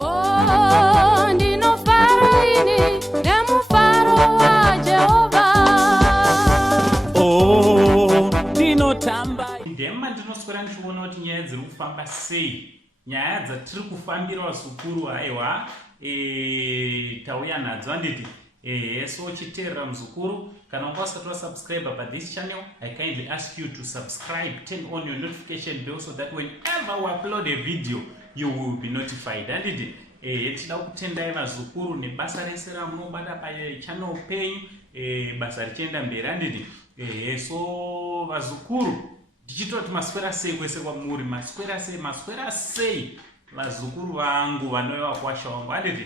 Oh, ndinofara ini nemufaro waJehovha. Oh, ndinotamba. Ndema ndinoswera ndichiona kuti nyaya dziri kufamba sei. Nyaya dzatiri kufambira zukuru aiwa tauya nadzo handiti. So chiterera muzukuru, kana ukasati wasubscribe pa this channel, I kindly ask you to subscribe, turn on your notification bell so that whenever we upload a video you will be notified. Handiti tida kutendai vazukuru nebasa rese ramunobata pa channel penyu, basa richienda mberi handiti. So vazukuru ndichitoti maswera sei kwese kwamuri, maswera sei vazukuru vangu vanova kwasha wangu handiti.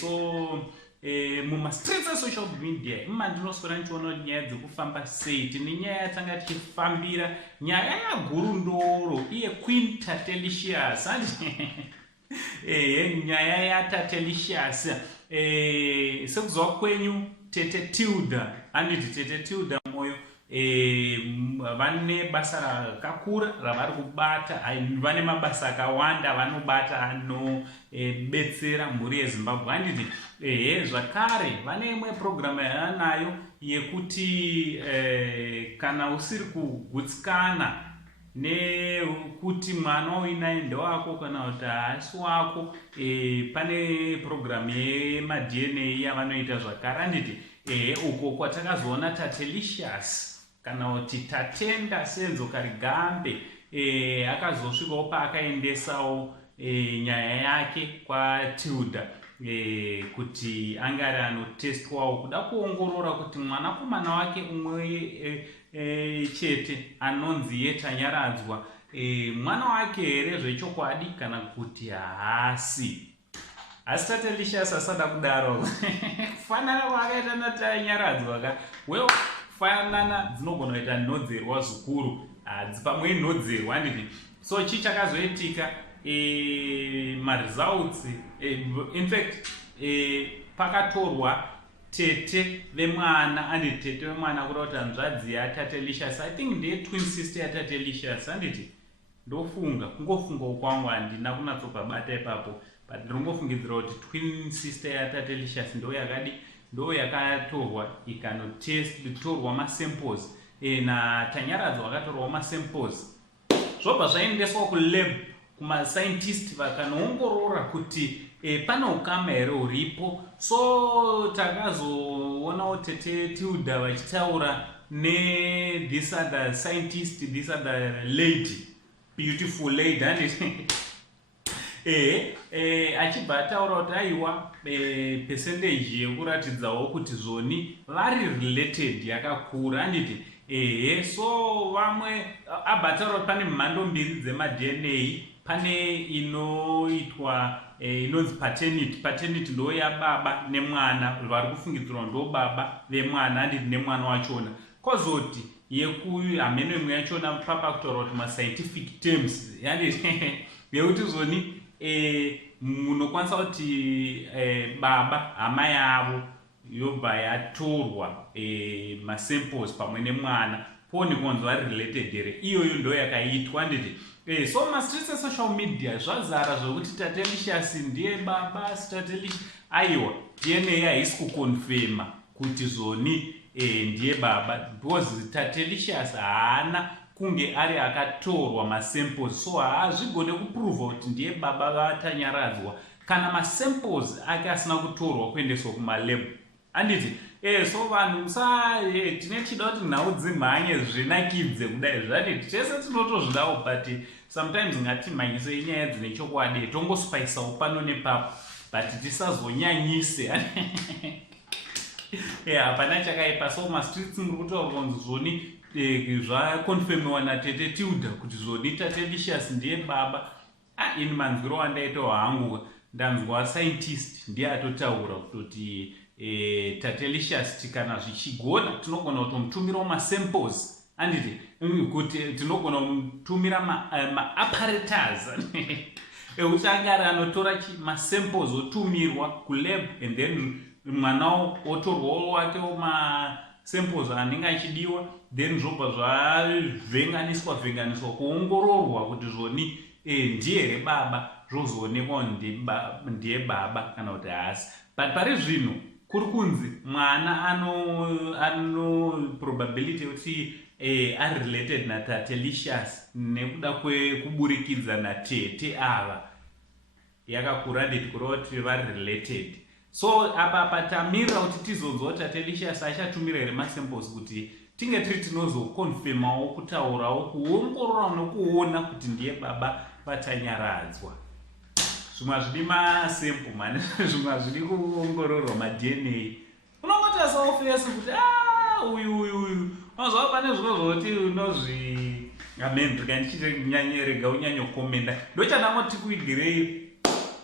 So muma streets of social media ndinoswera ndichiona nyaya dzekufamba sei. Tine nyaya yatanga tichifambira, nyaya yagurundoro iye Queen Tatelicious nyaya yaTatelicious. Sekuziva kwenyu Tete Tilda handiti. Tete Tilda moyo vane basa rakakura ravari kubata, vane mabasa akawanda vanobata anobetsera mhuri yeZimbabwe handiti. Zvakare vane imwe program yavanayo yekuti kana usiri kugutsikana nekuti mwana uinaye ndewako kana kuti haasi wako, pane program yemadNA yavanoita zvakare handiti. Uko kwatakazoona Tatelicious kana kuti Tatenda Senzo Karigambe akazosvikawo paakaendesawo nyaya yake kwaTilda kuti angari anotestwawo kuda kuongorora kuti mwanakomana wake umwe chete anonzi Yetanyaradzwa mwana wake here zvechokwadi kana kuti haasi. Asi Tatelicious asada kudaro kufanana kwakaita naTanyaradzwa ka well kufanana dzinogona kuita nhodzerwa zukuru, hadzipamwe nhodzerwa handiti. So chichakazoitika results in fact pakatorwa tete vemwana handiti. Tete vemwana kuda kuti hanzvadzi yaTatelicious, I think ndiye twin sister yaTatelicious handiti. Ndofunga kungofunga kwangu handina kunatsopabata ipapo, but ndinongofungidzira kuti twin sister yaTatelicious ndo yakatorwa ikanotorwa masamples naTanyaradzwa akatorwa masamples, zvobva zvaendeswa kulab kumascientist vakanoongorora kuti pane ukama here huripo. So takazoonawo Tete Tilda vachitaura this other scientist, this other lady, beautiful lady handiti. Achibva ataura kuti aiwa percentage yekuratidzawo kuti zvoni vari related yakakura handiti. So vamwe abataura kuti pane mhando mbiri dzemadNA, pane inoitwa inonzi paternity ndo yababa nemwana, vari kufungidzirwa ndo baba vemwana handiti nemwana wachona, kwazoti yekuhameno imwe yachona papa kutaura kuti mascientific terms handiti yekuti zvoni munokwanisa kuti baba hama yavo yobva yatorwa masamples pamwe nemwana poni konzi vari related here, iyoyo ndo yakaitwa handiti. So mastreets esocial media zvazara zvokuti Tatelicious ndiye baba, Tatelicious aiwa DNA haisi kukonfirma kuti zvoni ndiye baba, because Tatelicious haana kunge ari akatorwa masamples, so haazvigone kupruvha kuti ndiye baba vaTanyaradzwa kana masamples ake asina kutorwa kuendeswa kumalab handiti. So vanhu tine chida kuti nhau dzimhanye zvinakidze kudai zvanditi, tese tinotozvidawo, but sometimes ngatimhanyise nyaya dzine chokwadi, tongospaisawo pano nepapo but tisazonyanyise hapana chakaipa. So mastreets ndiri kutaura kunzi zvoni zvakonfirmiwa naTete Tilda kuti zvoni Tatelicious ndiye baba. Ini manzwiro wandaitawo hangu ndanzwa scientist ndiye atotaura kuti Tatelicious kana zvichigona tinogona kutomutumirawo masamples handiti, kuti tinogona kumutumira maapparatus ekuti angari anotora masamples otumirwa kulab, and then mwanawo otorwawo wakewo masamples anenge achidiwa, then zvobva zvavhenganiswa kuongororwa kuti zvoni ndiye here baba. zvozoonekwa ndiye baba kana kuti haasi. But pari zvino kuri kunzi mwana ano probability kuti are related natate Licious nekuda kuburikidza natete ava yakakura ndeti kureva kuti vari related. So apa patamira kuti tizonzwa kuti tate Licious achatumira here masamples kuti tinge tiri tinozokonfirmawo kutaurawo kuongorora nokuona kuti ndiye baba patanyaradzwa. Zvimwe hazvidi masample mani, zvimwe hazvidi kuongororwa maDNA. Unongoti asaofesi kuti uyu unozva pane zvimwe zvoti unozvi amendrika ndichirega unyanyokomenda ndochandangoti kuigirei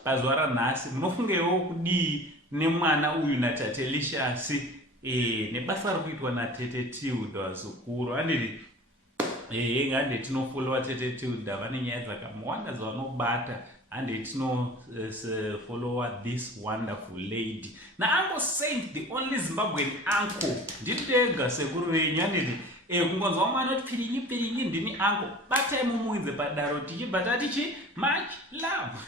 pazuva ranhasi. Munofungewo kudii nemwana uyu natate Licious nebasa rikuitwa natete Tilda zukuru anditi ngande tinofollowa tete Tilda vane nyaya dzakamwanda dzavanobata and tinofollowa this wonderful lady nauncle Saint, the only Zimbabwean uncle. Nditega sekuru venyu anditi kungonzwa mwana kuti pirinyi ndini uncle batai mumuidze padaro tichibata tichi much love.